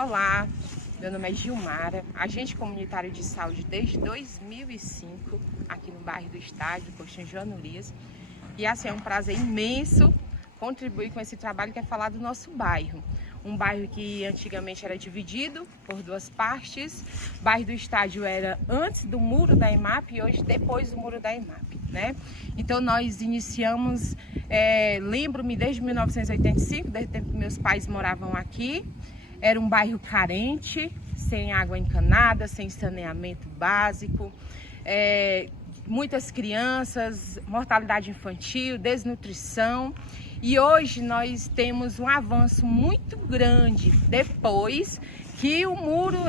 Olá, meu nome é Gilmara, agente comunitário de saúde desde 2005, aqui no bairro do Estádio, Postinho João Urias. E assim, é um prazer imenso contribuir com esse trabalho que é falar do nosso bairro. Um bairro que antigamente era dividido por duas partes. O bairro do Estádio era antes do muro da EMAP e hoje depois do muro da EMAP, né? Então nós iniciamos, lembro-me desde 1985, desde o tempo que meus pais moravam aqui. Era um bairro carente, sem água encanada, sem saneamento básico, muitas crianças, mortalidade infantil, desnutrição. E hoje nós temos um avanço muito grande depois que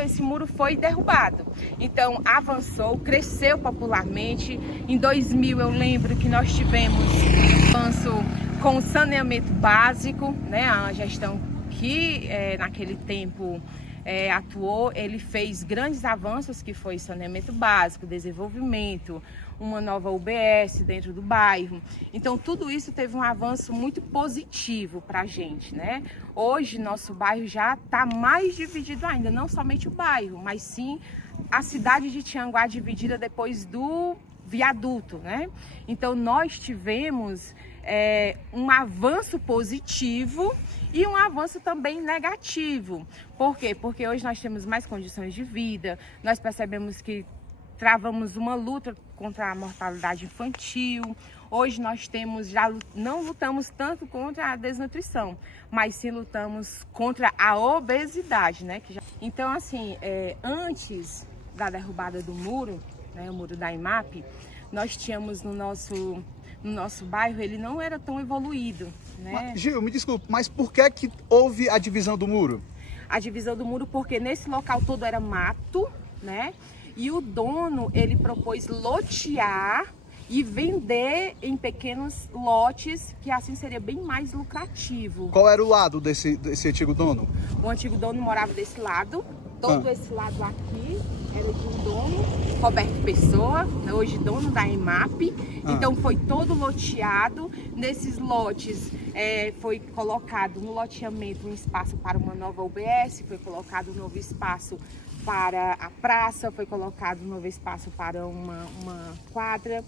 esse muro foi derrubado. Então avançou, cresceu popularmente. Em 2000 eu lembro que nós tivemos avanço com saneamento básico, né? A gestão que naquele tempo atuou, ele fez grandes avanços, que foi saneamento básico, desenvolvimento, uma nova UBS dentro do bairro. Então tudo isso teve um avanço muito positivo para a gente, né? Hoje nosso bairro já está mais dividido ainda, não somente o bairro, mas sim a cidade de Tianguá dividida depois do viaduto, né? Então nós tivemos um avanço positivo e um avanço também negativo. Por quê? Porque hoje nós temos mais condições de vida, nós percebemos que travamos uma luta contra a mortalidade infantil. Hoje nós não lutamos tanto contra a desnutrição, mas sim lutamos contra a obesidade, né? Então, assim, antes da derrubada do muro, né, o muro da EMAP, nós tínhamos no nosso bairro, ele não era tão evoluído, né? Gil, me desculpe, mas por que houve a divisão do muro? A divisão do muro porque nesse local todo era mato, né? E o dono, ele propôs lotear e vender em pequenos lotes, que assim seria bem mais lucrativo. Qual era o lado desse antigo dono? O antigo dono morava desse lado, todo esse lado aqui era de um dono, Roberto Pessoa, hoje dono da EMAP. Então foi todo loteado. Nesses lotes foi colocado no loteamento um espaço para uma nova UBS, foi colocado um novo espaço para a praça, foi colocado um novo espaço para uma quadra.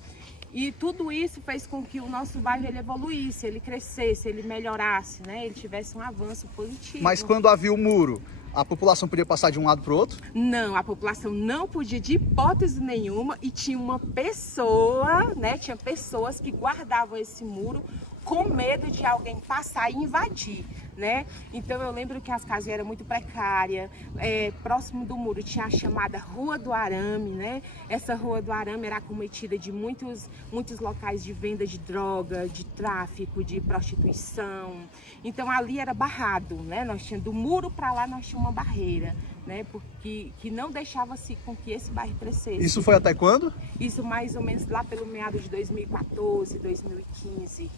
E tudo isso fez com que o nosso bairro ele evoluísse, ele crescesse, ele melhorasse, né? Ele tivesse um avanço positivo. Mas quando havia o muro, a população podia passar de um lado para o outro? Não, a população não podia de hipótese nenhuma, e tinha uma pessoa, né? Tinha pessoas que guardavam esse muro com medo de alguém passar e invadir, né? Então eu lembro que as casas eram muito precárias, próximo do muro tinha a chamada Rua do Arame, né? Essa Rua do Arame era acometida de muitos locais de venda de droga, de tráfico, de prostituição. Então ali era barrado, né? Nós tínhamos do muro para lá, nós tínhamos uma barreira, né? Porque que não deixava-se com que esse bairro crescesse. Isso foi até quando? Isso mais ou menos lá pelo meado de 2014, 2015.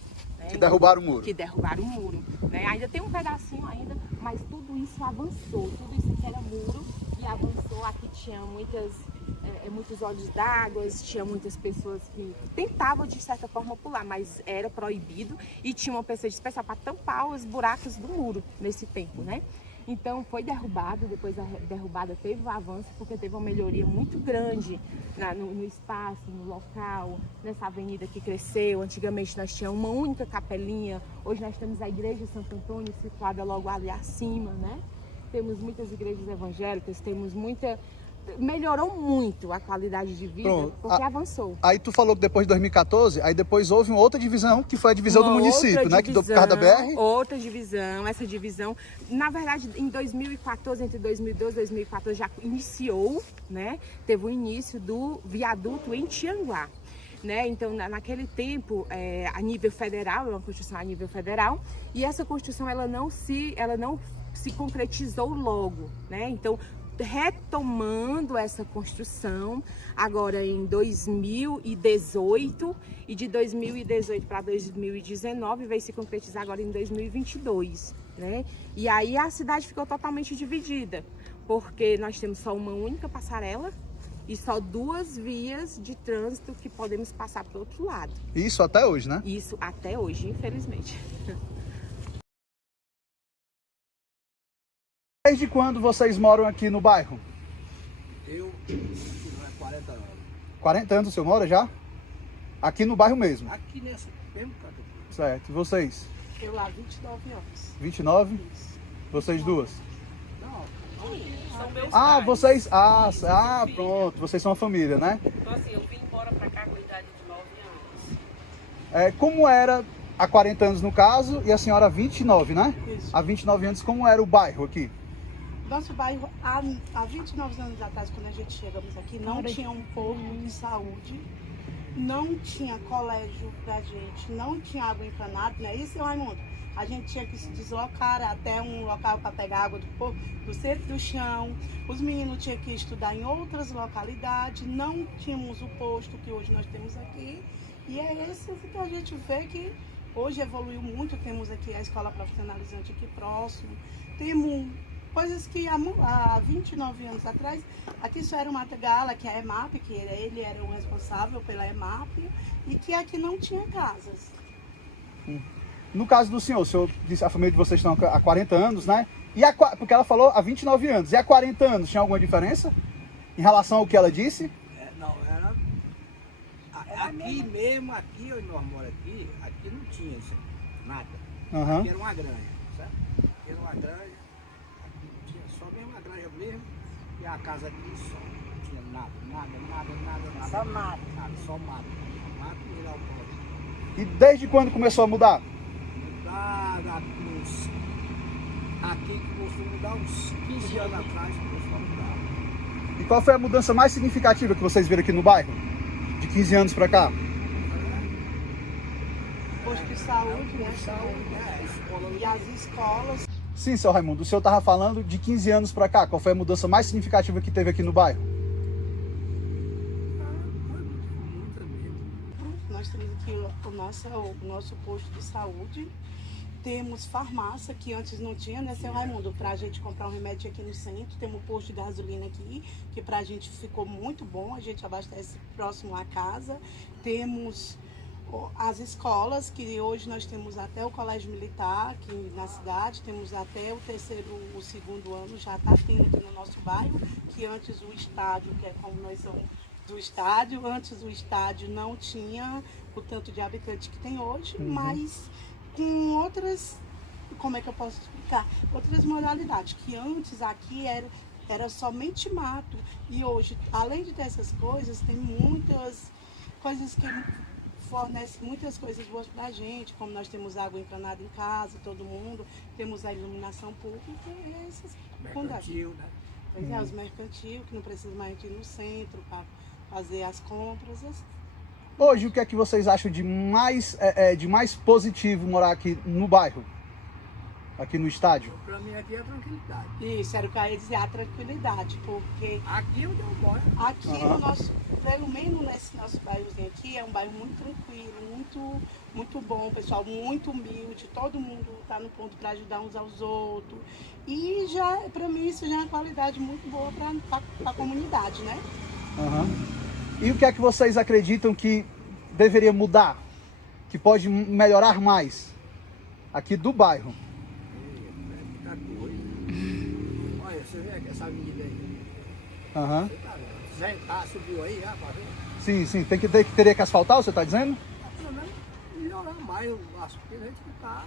Que derrubaram o muro. Que derrubaram o muro, né? Ainda tem um pedacinho ainda, mas tudo isso avançou. Tudo isso que era muro e avançou. Aqui tinha muitos olhos d'água, tinha muitas pessoas que tentavam de certa forma pular, mas era proibido. E tinha uma pessoa especial para tampar os buracos do muro nesse tempo, né? Então foi derrubado, depois da derrubada teve um avanço, porque teve uma melhoria muito grande no espaço, no local, nessa avenida que cresceu. Antigamente nós tínhamos uma única capelinha, hoje nós temos a igreja de Santo Antônio situada logo ali acima, né? Temos muitas igrejas evangélicas, melhorou muito a qualidade de vida. Pronto, porque avançou. Aí tu falou que depois de 2014, aí depois houve uma outra divisão, que foi a divisão do município, né? Que por causa da BR. Outra divisão, essa divisão, na verdade, em 2014, entre 2012 e 2014 já iniciou, né? Teve o início do viaduto em Tianguá. Né? Então, naquele tempo, a nível federal, é uma construção a nível federal, e essa construção ela não se concretizou logo, né? Então, retomando essa construção agora em 2018, e de 2018 para 2019 vai se concretizar agora em 2022, né? E aí a cidade ficou totalmente dividida, porque nós temos só uma única passarela e só duas vias de trânsito que podemos passar para o outro lado. Isso até hoje, né? Isso até hoje, infelizmente. Desde quando vocês moram aqui no bairro? Eu, 40 anos. 40 anos o senhor mora já? Aqui no bairro mesmo? Aqui nesse mesmo canto. Certo. E vocês? Eu lá, 29 anos. 29? Isso. vocês duas? Não, São meus Ah, pais. vocês... Ah, pronto. Vocês são uma família, né? Então, assim, eu vim embora pra cá com a idade de 9 anos. Como era há 40 anos no caso e a senhora há 29, né? Isso. Há 29 anos, como era o bairro aqui? Nosso bairro, há 29 anos atrás, quando a gente chegamos aqui, não tinha um posto de saúde, não tinha colégio pra gente, não tinha água encanada, não é isso, Raimundo? A gente tinha que se deslocar até um local para pegar água do centro do chão. Os meninos tinham que estudar em outras localidades, não tínhamos o posto que hoje nós temos aqui. E é esse que a gente vê que hoje evoluiu muito. Temos aqui a escola profissionalizante aqui próximo. Temos coisas que há 29 anos atrás, aqui só era uma gala, que é a EMAP, que ele era o responsável pela EMAP, e que aqui não tinha casas. No caso do senhor, o senhor disse a família de vocês estão há 40 anos, né? Porque ela falou há 29 anos. E há 40 anos, tinha alguma diferença em relação ao que ela disse? não, era... Aqui mesmo, aqui onde nós moramos aqui não tinha isso, nada. Uhum. Aqui era uma granja, certo? Aqui era uma granja, aqui não tinha só mesmo uma granja mesmo, e a casa aqui só não tinha nada. Só mato. Nada, só mato. Mato e virar o pó. E desde quando começou a mudar? Aqui começou a mudar uns 15 anos atrás, começou a mudar. E qual foi a mudança mais significativa que vocês viram aqui no bairro? De 15 anos pra cá? Posto de saúde, né? E as escolas. Sim, seu Raimundo, o senhor estava falando de 15 anos pra cá. Qual foi a mudança mais significativa que teve aqui no bairro? Nós temos aqui o nosso posto de saúde. Temos farmácia, que antes não tinha, né, seu Raimundo? Pra gente comprar um remédio aqui no centro. Temos um posto de gasolina aqui, que pra gente ficou muito bom. A gente abastece próximo à casa. Temos as escolas, que hoje nós temos até o colégio militar aqui na cidade. Temos até o segundo ano, já está tendo aqui no nosso bairro. Que antes o estádio, que é como nós somos do estádio, antes o estádio não tinha o tanto de habitantes que tem hoje, mas com outras, como é que eu posso explicar? Outras modalidades, que antes aqui era somente mato, e hoje, além de ter essas coisas, tem muitas coisas que fornecem muitas coisas boas pra gente, como nós temos água encanada em casa, todo mundo, temos a iluminação pública e essas Mercantil, né? Pois é, os mercantil, que não precisa mais ir no centro para fazer as compras. Hoje, o que é que vocês acham de mais positivo morar aqui no bairro? Aqui no estádio? Pra mim aqui é tranquilidade. Isso, era o que eu ia dizer, a tranquilidade, porque Aqui onde eu moro. aqui no nosso, pelo menos nesse nosso bairrozinho aqui, é um bairro muito tranquilo, muito bom, pessoal, muito humilde, todo mundo está no ponto para ajudar uns aos outros. E já, para mim, isso já é uma qualidade muito boa para a comunidade, né? Uhum. E o que é que vocês acreditam que deveria mudar? Que pode melhorar mais aqui do bairro? É muita coisa. Olha, você vê aqui essa avenida aí. Uhum. Você tá vendo? Já subiu aí, já, pra ver? Sim, teria que asfaltar, você está dizendo? Pelo menos melhorar mais o asfalto que a gente tá.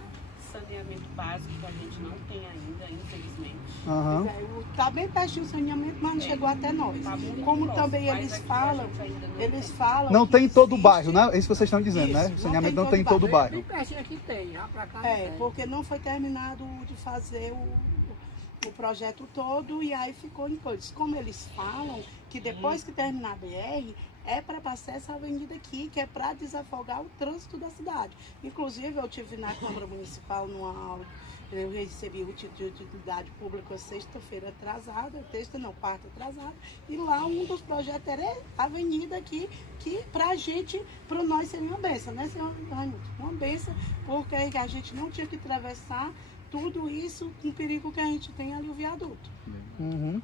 Saneamento básico que a gente não tem ainda, infelizmente. Uhum. Tá bem pertinho o saneamento, mas não chegou até nós. Tá muito Como próximo, também mas eles aqui a falam, gente ainda não eles tem. falam. Não que tem em todo o existe- bairro, né? É isso que vocês estão dizendo, né? Isso, O saneamento não tem em todo o Bem bairro. pertinho aqui tem, já pra cá não É, tem. porque não foi terminado de fazer o projeto todo e aí ficou em coisas. Como eles falam que depois que terminar a BR, é para passar essa avenida aqui, que é para desafogar o trânsito da cidade. Inclusive, eu tive na Câmara Municipal numa aula, eu recebi o título de utilidade pública sexta-feira atrasada, quarta atrasada, e lá um dos projetos era a avenida aqui, que pra gente, para nós seria uma benção, né, senhor Raimundo? Uma benção, porque a gente não tinha que atravessar tudo isso com o perigo que a gente tem ali, o viaduto. Uhum.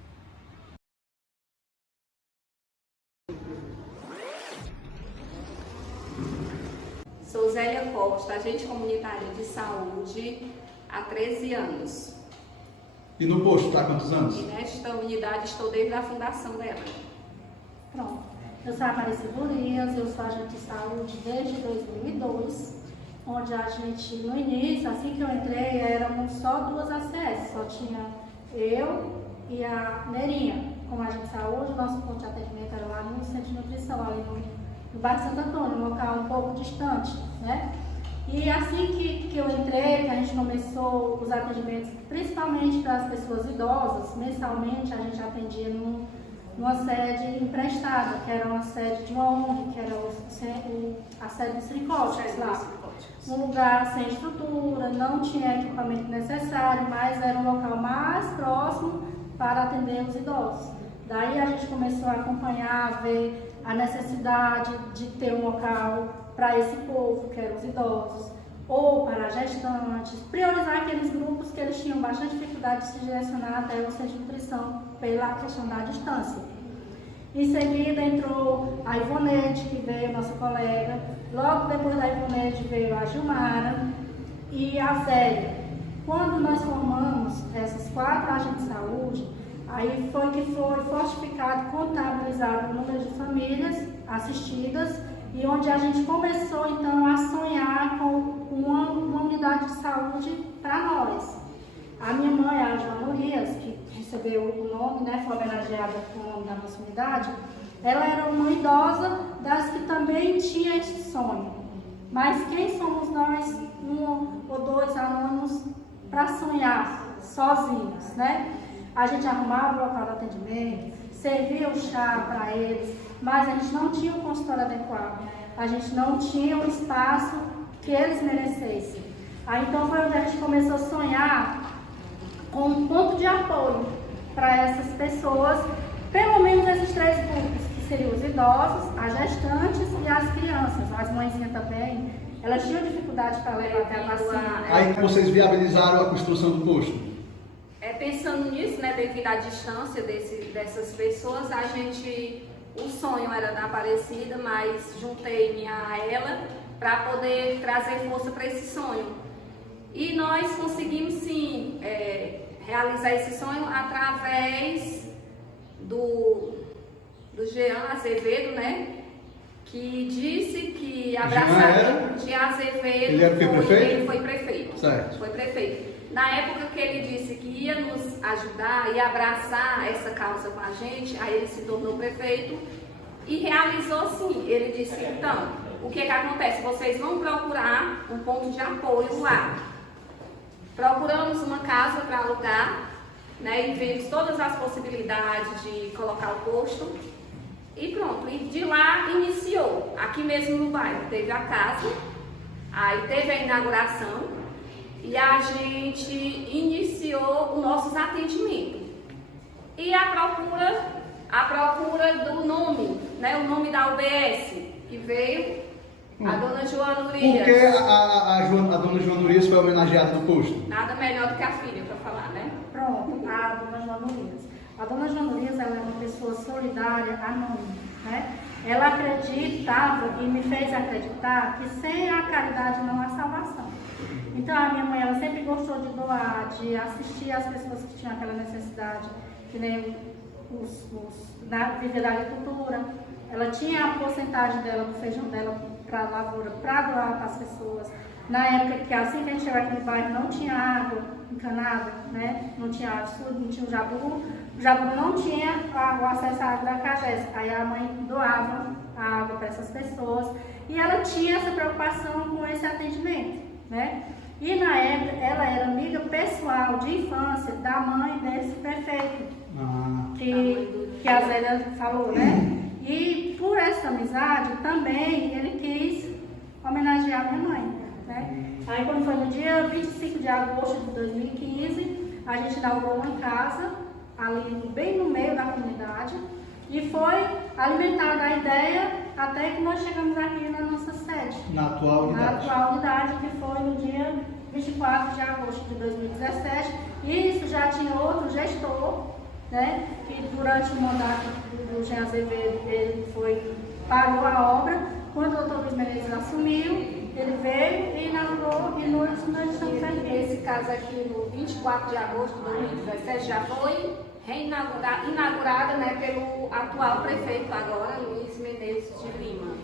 Sou Zélia Costa, agente comunitária de saúde há 13 anos. E no posto está há quantos anos? E nesta unidade estou desde a fundação dela. Pronto. Eu sou a Aparecida Urias, eu sou agente de saúde desde 2002, onde a gente, no início, assim que eu entrei, éramos só 2 ACS, só tinha eu e a Nerinha. Como agente de saúde, o nosso ponto de atendimento era lá no centro de nutrição, ali no bairro Santo Antônio, um local um pouco distante, né? E assim que eu entrei, que a gente começou os atendimentos, principalmente para as pessoas idosas, mensalmente a gente atendia numa sede emprestada, que era uma sede de uma ONG, que era a sede dos Siricóticos lá. Um lugar sem estrutura, não tinha equipamento necessário, mas era um local mais próximo para atender os idosos. Daí a gente começou a acompanhar, a ver a necessidade de ter um local para esse povo, que eram os idosos, ou para gestantes, priorizar aqueles grupos que eles tinham bastante dificuldade de se direcionar até o centro de nutrição pela questão da distância. Em seguida entrou a Ivonete, que veio, nossa colega. Logo depois da Ivonete veio a Gilmara e a Zélia. Quando nós formamos essas 4 agentes de saúde, aí foi que foi fortificado, contabilizado o número de famílias assistidas e onde a gente começou então a sonhar com uma unidade de saúde para nós. A minha mãe, a Joana Urias, que recebeu o nome, né, foi homenageada com o nome da nossa unidade, ela era uma idosa das que também tinha esse sonho. Mas quem somos nós, 1 ou 2 alunos, para sonhar sozinhos, né? A gente arrumava o local de atendimento, servia o chá para eles, mas a gente não tinha um consultório adequado, a gente não tinha um espaço que eles merecessem. Aí então foi onde a gente começou a sonhar com um ponto de apoio para essas pessoas, pelo menos esses 3 grupos, que seriam os idosos, as gestantes e as crianças. As mãezinhas também, elas tinham dificuldade para levar até a vacina. Aí vocês viabilizaram a construção do posto? Pensando nisso, né, devido à distância dessas pessoas, o sonho era da Aparecida, mas juntei-me a ela para poder trazer força para esse sonho. E nós conseguimos sim realizar esse sonho através do Jean Azevedo, né? Que disse que abraçar de Azevedo. Ele era prefeito? Ele foi prefeito. Certo. Foi prefeito. Na época que ele disse que ia nos ajudar e abraçar essa causa com a gente, aí ele se tornou prefeito e realizou sim. Ele disse, então, o que acontece? Vocês vão procurar um ponto de apoio lá. Procuramos uma casa para alugar, né, e vimos todas as possibilidades de colocar o posto e pronto. E de lá iniciou, aqui mesmo no bairro, teve a casa, aí teve a inauguração e a gente iniciou os nossos atendimentos. E a procura do nome, né, o nome da UBS, que veio a dona Joana Urias. Por que a dona Joana Urias foi homenageada no posto? Nada melhor do que a filha para falar, né? Pronto, a dona Joana Urias. A dona Joana Urias, ela é uma pessoa solidária, anônima, né? Ela acreditava e me fez acreditar que sem a caridade não há salvação. Então a minha mãe, ela sempre gostou de doar, de assistir as pessoas que tinham aquela necessidade, que nem na vida da agricultura. Ela tinha a porcentagem dela, do feijão dela para a lavoura, para doar para as pessoas. Na época que assim que a gente chegou aqui no bairro não tinha água encanada, né? Não tinha açude, não tinha o Jaburu não tinha o acesso à água da Cagés. Aí a mãe doava a água para essas pessoas e ela tinha essa preocupação com esse atendimento, né? E na época ela era amiga pessoal de infância da mãe desse prefeito, que a Zélia falou, né? E por essa amizade também ele quis homenagear minha mãe, né? Aí quando foi no dia 25 de agosto de 2015, a gente inaugurou uma casa ali bem no meio da comunidade e foi alimentada a ideia até que nós chegamos aqui na nossa sede. Na atual unidade. Na atual unidade, que foi no dia 24 de agosto de 2017. E isso já tinha outro gestor, né, que durante o mandato do Jean Azevedo, ele parou a obra. Quando o doutor Luiz Menezes assumiu, ele veio e inaugurou e nós estamos fazendo. casa aqui no 24 de agosto de 2017 já foi inaugurada, né, pelo atual prefeito agora, Luiz Menezes de Lima.